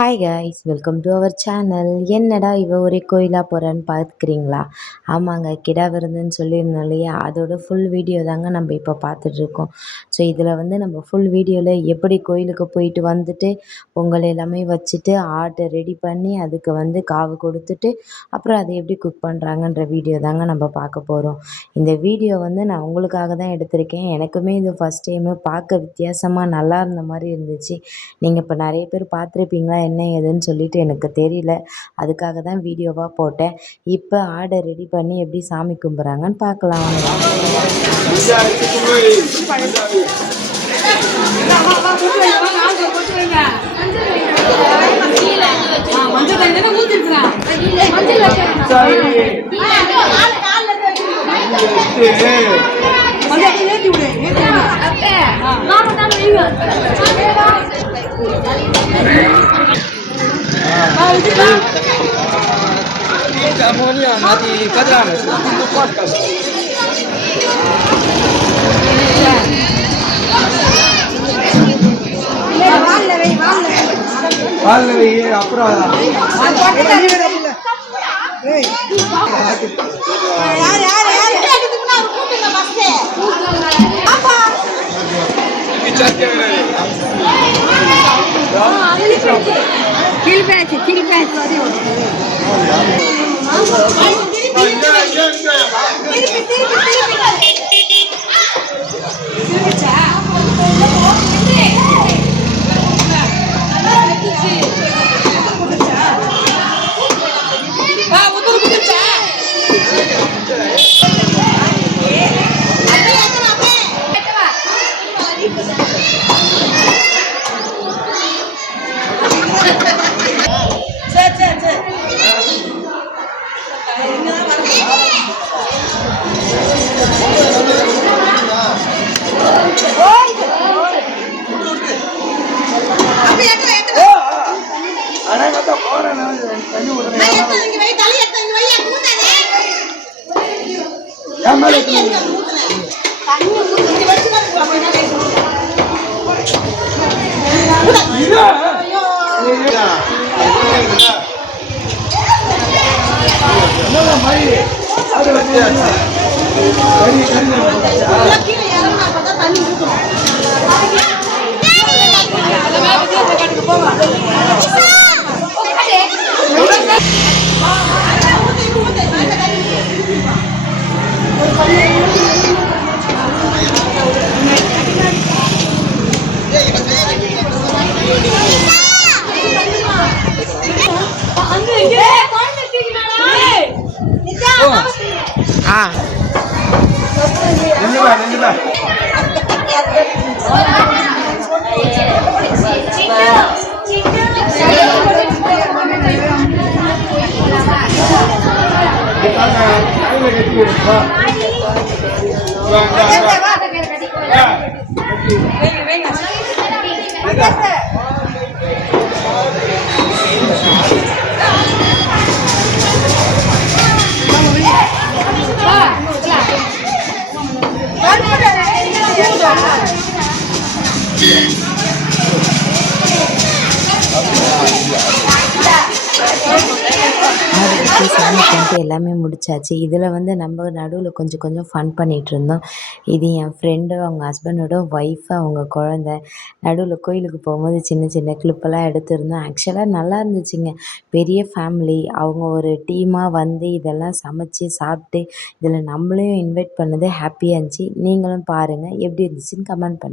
Hi guys, welcome to our channel. என்னடா இவ ஒரே கோயிலாக போகிறான்னு பார்க்குறீங்களா? ஆமாங்க, கிடா விருந்துன்னு சொல்லியிருந்தோம் இல்லையா, அதோட ஃபுல் வீடியோ தாங்க நம்ம இப்போ பார்த்துட்ருக்கோம். ஸோ இதில் வந்து நம்ம ஃபுல் வீடியோவில் எப்படி கோயிலுக்கு போயிட்டு வந்துட்டு பொங்கல் எல்லாமே வச்சுட்டு ஆட்டை ரெடி பண்ணி அதுக்கு வந்து காவு கொடுத்துட்டு அப்புறம் அதை எப்படி குக் பண்ணுறாங்கன்ற வீடியோ தாங்க நம்ம பார்க்க போகிறோம். இந்த வீடியோ வந்து நான் உங்களுக்காக தான் எடுத்திருக்கேன். எனக்குமே இது ஃபஸ்ட் டைமு பார்க்க வித்தியாசமாக நல்லா இருந்த மாதிரி இருந்துச்சு. நீங்கள் இப்போ நிறைய பேர் பார்த்துருப்பீங்களா என்ன ஏதுன்னு சொல்லிட்டு எனக்கு தெரியல. அதுக்காக தான் வீடியோவாக போட்டேன். இப்போ ஆடை ரெடி பண்ணி எப்படி சாமி கும்பிட்றாங்கன்னு பார்க்கலாம் வாங்க. Kemudian nanti kadang itu podcast. Valve அப்புறம் யார் யார் யார் எடுத்துக்குனா கூட்டுங்க ஃபர்ஸ்ட் அப்பா கிச்சன் கில் பேட்ச் வாடி சாமி கும்பிட்டு எல்லாமே முடிச்சாச்சு. இதில் வந்து நம்ம நடுவில் கொஞ்சம் கொஞ்சம் ஃபன் பண்ணிகிட்டு இருந்தோம். இது என் ஃப்ரெண்டு, அவங்க ஹஸ்பண்டோட ஒய்ஃபு, அவங்க குழந்த. நடுவில் கோயிலுக்கு போகும்போது சின்ன சின்ன கிளிப்பெல்லாம் எடுத்திருந்தோம். ஆக்சுவலாக நல்லா இருந்துச்சுங்க. பெரிய ஃபேமிலி, அவங்க ஒரு டீமாக வந்து இதெல்லாம் சமைச்சு சாப்பிட்டு இதில் நம்மளையும் இன்வைட் பண்ணது ஹாப்பியாக இருந்துச்சு. நீங்களும் பாருங்கள் எப்படி இருந்துச்சுன்னு கமெண்ட் பண்ணுங்கள்.